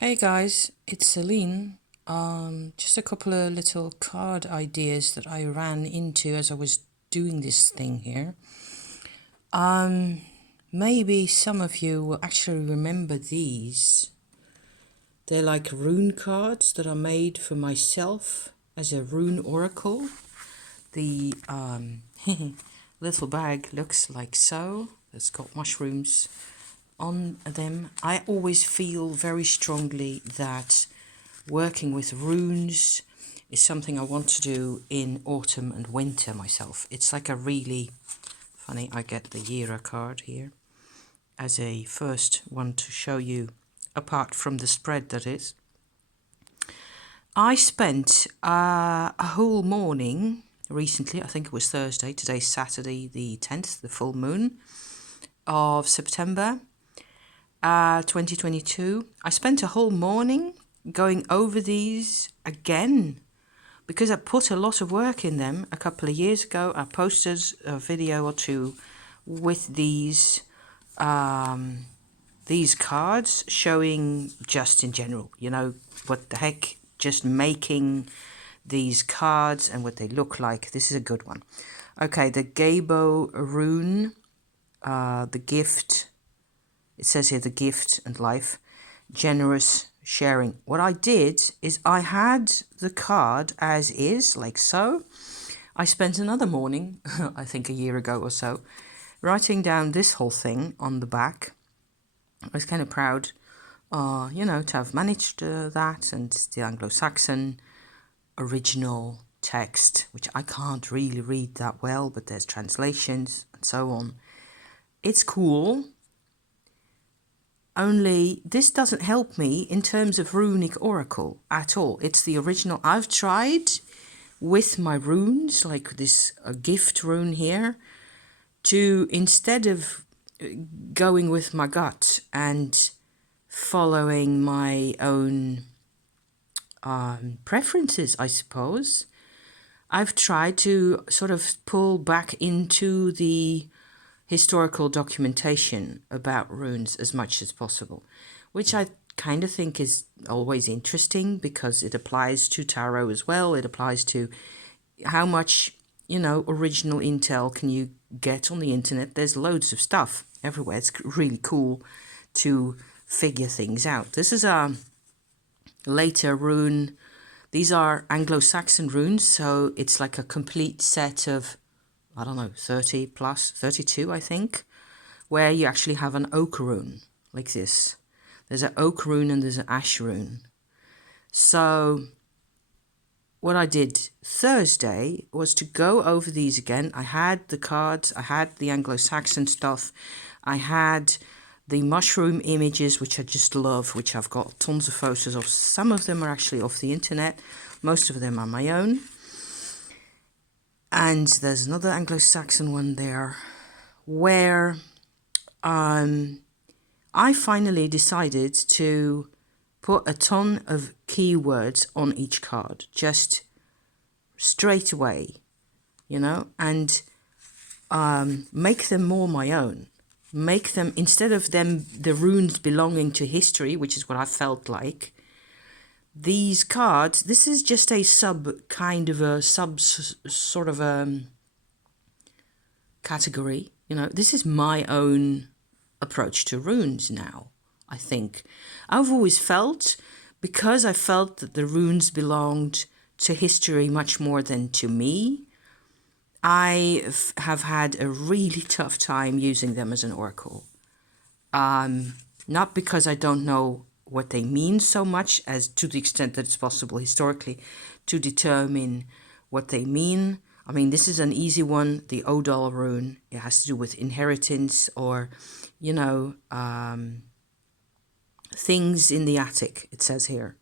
Hey guys, it's Celine. Just a couple of little card ideas that I ran into as I was doing this thing here. Um, Maybe some of you will actually remember these. They're like rune cards that are made for myself as a rune oracle. The little bag looks like so. It's got mushrooms on them. I always feel very strongly that working with runes is something I want to do in autumn and winter myself. It's like a really funny, I get the Yayy card here as a first one to show you, apart from the spread that is. I spent a whole morning recently, I think it was Thursday, today's Saturday the 10th, the full moon of September 2022. I spent a whole morning going over these again because I put a lot of work in them a couple of years ago. I posted a video or two with these cards showing just in general, you know, what the heck, just making these cards and what they look like. This is a good one. Okay, the Gabo rune, the gift. It says here the gift and life, generous sharing. What I did is I had the card as is, like so. I spent another morning, I think a year ago or so, writing down this whole thing on the back. I was kind of proud, to have managed that, and the Anglo-Saxon original text, which I can't really read that well, but there's translations and so on. It's cool. Only this doesn't help me in terms of runic oracle at all. It's the original. I've tried with my runes, like this gift rune here, to instead of going with my gut and following my own preferences, I suppose, I've tried to sort of pull back into the historical documentation about runes as much as possible, which I kind of think is always interesting because it applies to tarot as well. It applies to how much, original intel can you get on the internet. There's loads of stuff everywhere. It's really cool to figure things out. This is a later rune. These are Anglo-Saxon runes, so it's like a complete set of, I don't know, 30 plus, 32, I think, where you actually have an oak rune, like this. There's an oak rune and there's an ash rune. So what I did Thursday was to go over these again. I had the cards, I had the Anglo-Saxon stuff, I had the mushroom images, which I just love, which I've got tons of photos of. Some of them are actually off the internet. Most of them are my own. And there's another Anglo-Saxon one there where I finally decided to put a ton of keywords on each card, just straight away, and make them more my own. Make them, instead of them, the runes belonging to history, which is what I felt like, these cards, this is just a sort of a category, this is my own approach to runes now, I think. I've always felt, because I felt that the runes belonged to history much more than to me, I have had a really tough time using them as an oracle. Not because I don't know what they mean so much, as to the extent that it's possible historically to determine what they mean. I mean, this is an easy one, the Odal rune. It has to do with inheritance or, things in the attic, it says here.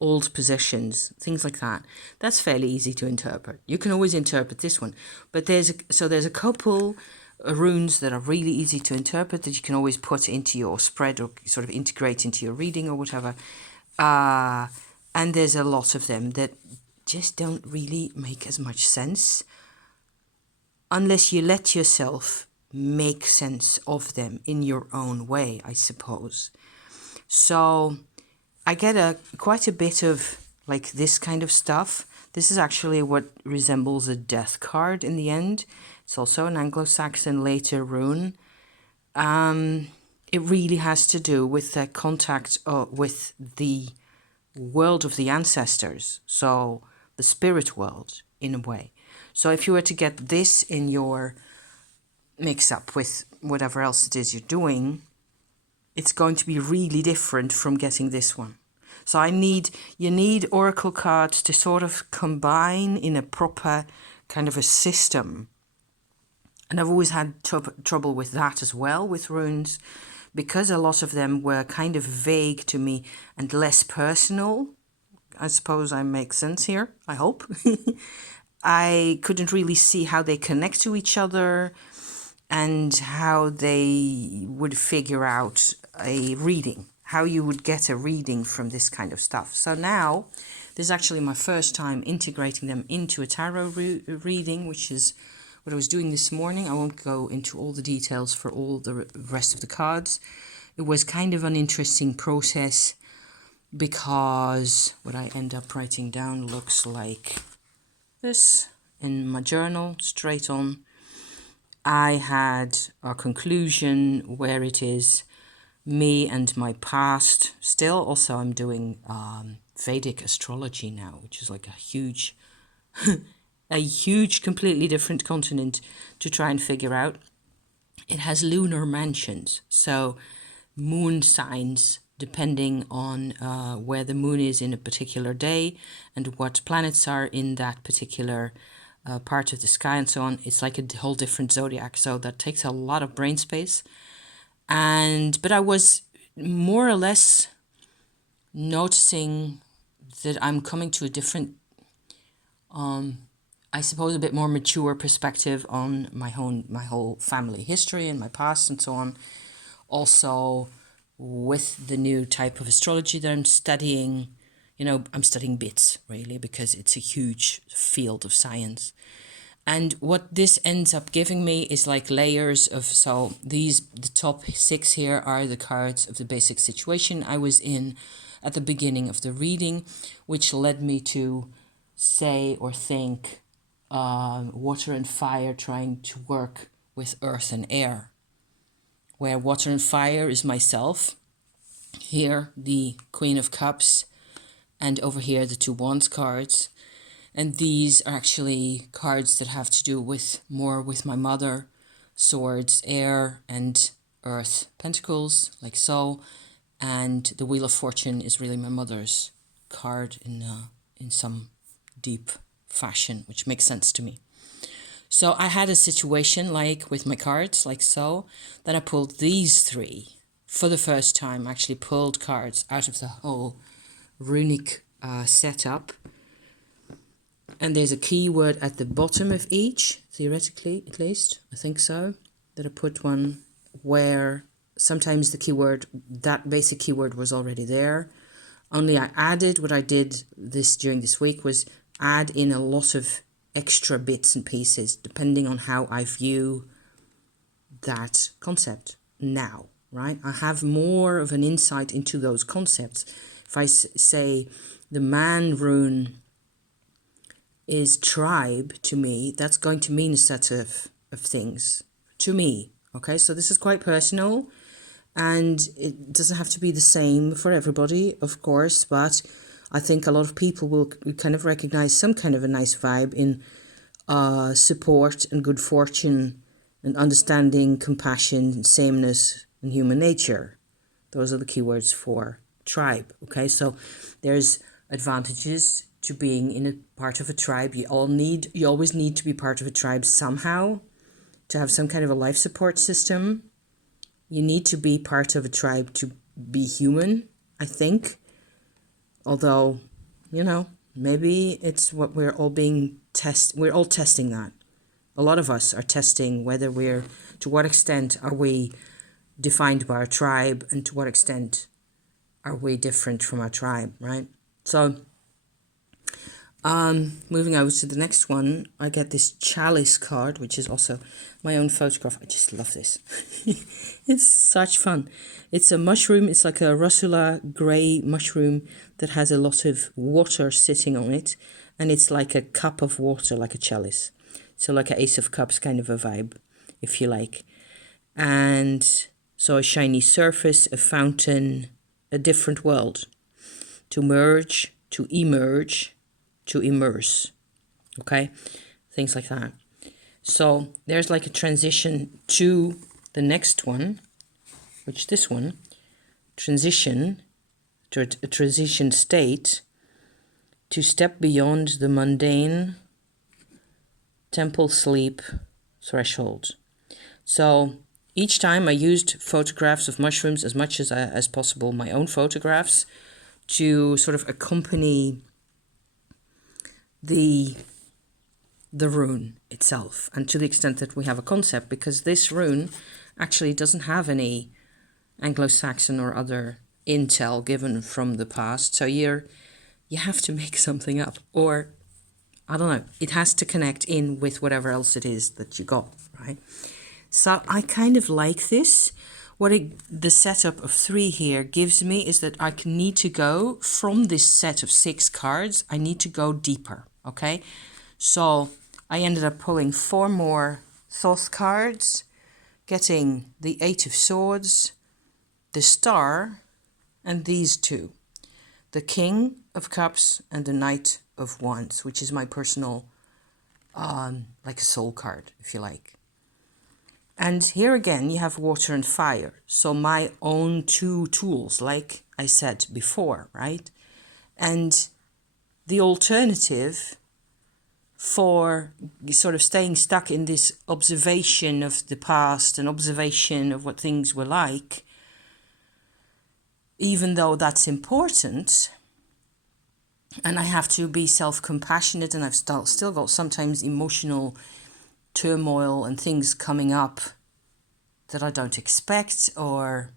Old possessions, things like that. That's fairly easy to interpret. You can always interpret this one. But there's a couple runes that are really easy to interpret that you can always put into your spread or sort of integrate into your reading or whatever. And there's a lot of them that just don't really make as much sense unless you let yourself make sense of them in your own way, I suppose. So I get quite a bit of like this kind of stuff. This is actually what resembles a death card in the end. It's also an Anglo-Saxon later rune. It really has to do with the contact with the world of the ancestors, so the spirit world in a way. So if you were to get this in your mix up with whatever else it is you're doing, it's going to be really different from getting this one. So you need oracle cards to sort of combine in a proper kind of a system. And I've always had trouble with that as well with runes, because a lot of them were kind of vague to me and less personal. I suppose I make sense here, I hope. I couldn't really see how they connect to each other and how they would figure out a reading, how you would get a reading from this kind of stuff. So now, this is actually my first time integrating them into a tarot reading, which is what I was doing this morning. I won't go into all the details for all the rest of the cards. It was kind of an interesting process because what I end up writing down looks like this in my journal, straight on. I had a conclusion where it is me and my past. Still, also I'm doing Vedic astrology now, which is like a huge, completely different continent to try and figure out. It has lunar mansions, so moon signs depending on where the moon is in a particular day and what planets are in that particular part of the sky and so on. It's like a whole different zodiac, so that takes a lot of brain space. But I was more or less noticing that I'm coming to a different, I suppose, a bit more mature perspective on my whole family history and my past and so on. Also, with the new type of astrology that I'm studying, I'm studying bits really because it's a huge field of science. And what this ends up giving me is like layers of, so the top 6 here are the cards of the basic situation I was in at the beginning of the reading, which led me to say or think water and fire trying to work with earth and air, where water and fire is myself, here the Queen of Cups, and over here the 2 Wands cards. And these are actually cards that have to do with more with my mother, swords, air, and earth, pentacles, like so. And the Wheel of Fortune is really my mother's card in some deep fashion, which makes sense to me. So I had a situation like with my cards, like so. Then I pulled these 3 for the first time. Actually pulled cards out of the whole runic setup. And there's a keyword at the bottom of each, theoretically at least, I think so, that I put one where sometimes the keyword, that basic keyword was already there. Only I added, what I did during this week was add in a lot of extra bits and pieces depending on how I view that concept now, right? I have more of an insight into those concepts. If I say the man rune is tribe to me, that's going to mean a set of things to me. Okay, so this is quite personal and it doesn't have to be the same for everybody, of course, but I think a lot of people will kind of recognize some kind of a nice vibe in support and good fortune and understanding, compassion, sameness, and human nature. Those are the keywords for tribe. Okay, so there's advantages to being in a part of a tribe. You always need to be part of a tribe somehow to have some kind of a life support system. You need to be part of a tribe to be human, I think. Although, maybe it's what we're all we're all testing that. A lot of us are testing whether to what extent are we defined by our tribe and to what extent are we different from our tribe, right? So Moving over to the next one, I get this chalice card, which is also my own photograph. I just love this. It's such fun. It's a mushroom. It's like a Russula grey mushroom that has a lot of water sitting on it. And it's like a cup of water, like a chalice. So like an Ace of Cups kind of a vibe, if you like. And so a shiny surface, a fountain, a different world. To merge, to emerge, to immerse. Okay? Things like that. So there's like a transition to the next one, which this one, transition to a transition state to step beyond the mundane temple sleep threshold. So each time I used photographs of mushrooms as much as possible, my own photographs, to sort of accompany the rune itself, and to the extent that we have a concept, because this rune actually doesn't have any Anglo-Saxon or other intel given from the past, so you have to make something up, or I don't know, it has to connect in with whatever else it is that you got, right? So I kind of like this. What the setup of 3 here gives me is that I need to go from this set of 6 cards, I need to go deeper, okay? So I ended up pulling 4 more Thoth cards, getting the 8 of Swords, the Star, and these 2. The King of Cups and the Knight of Wands, which is my personal, like a soul card, if you like. And here again, you have water and fire. So my own 2 tools, like I said before, right? And the alternative for sort of staying stuck in this observation of the past and observation of what things were like, even though that's important, and I have to be self-compassionate, and I've still got sometimes emotional turmoil and things coming up that I don't expect, or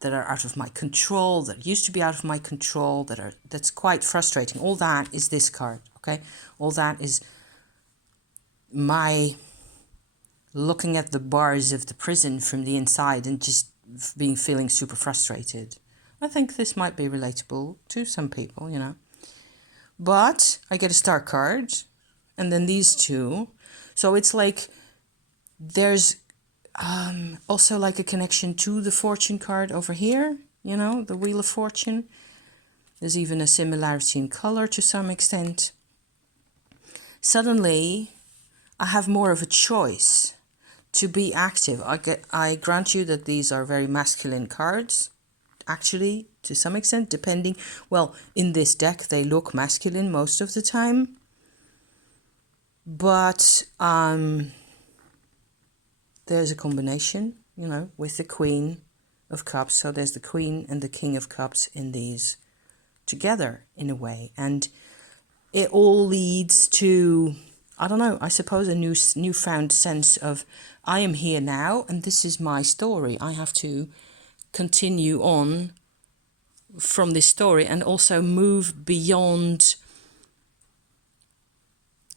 that are out of my control, that used to be out of my control, that's quite frustrating. All that is this card, okay? All that is my looking at the bars of the prison from the inside and just feeling super frustrated. I think this might be relatable to some people, you know. But I get a star card, and then these 2. So it's like there's also like a connection to the fortune card over here, you know, the Wheel of Fortune. There's even a similarity in color to some extent. Suddenly, I have more of a choice to be active. I grant you that these are very masculine cards, actually, to some extent, depending. Well, in this deck, they look masculine most of the time. But there's a combination, you know, with the Queen of Cups. So there's the Queen and the King of Cups in these together in a way. And it all leads to, I don't know, I suppose a newfound sense of I am here now and this is my story. I have to continue on from this story and also move beyond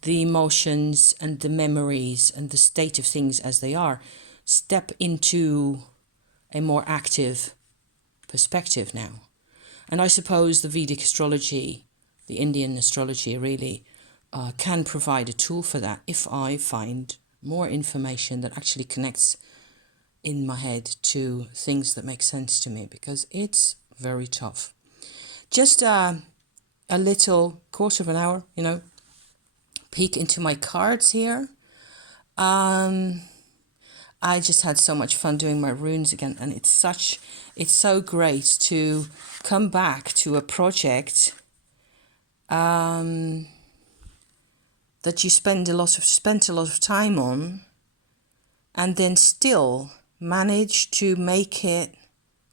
the emotions and the memories and the state of things as they are. Step into a more active perspective now. And I suppose the Vedic astrology, the Indian astrology really can provide a tool for that if I find more information that actually connects in my head to things that make sense to me, because it's very tough. Just a little quarter of an hour, you know, peek into my cards here. I just had so much fun doing my runes again, and it's so great to come back to a project that you spent a lot of time on, and then still manage to make it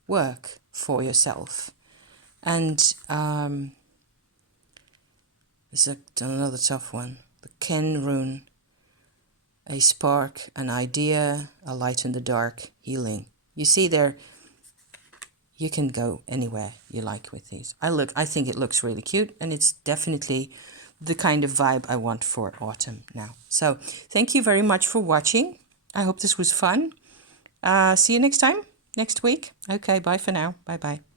work for yourself. And there's another tough one, the Ken rune. A spark, an idea, a light in the dark, healing. You see there, you can go anywhere you like with these. I think it looks really cute, and it's definitely the kind of vibe I want for autumn now. So thank you very much for watching. I hope this was fun. See you next time, next week. Okay, bye for now. Bye-bye.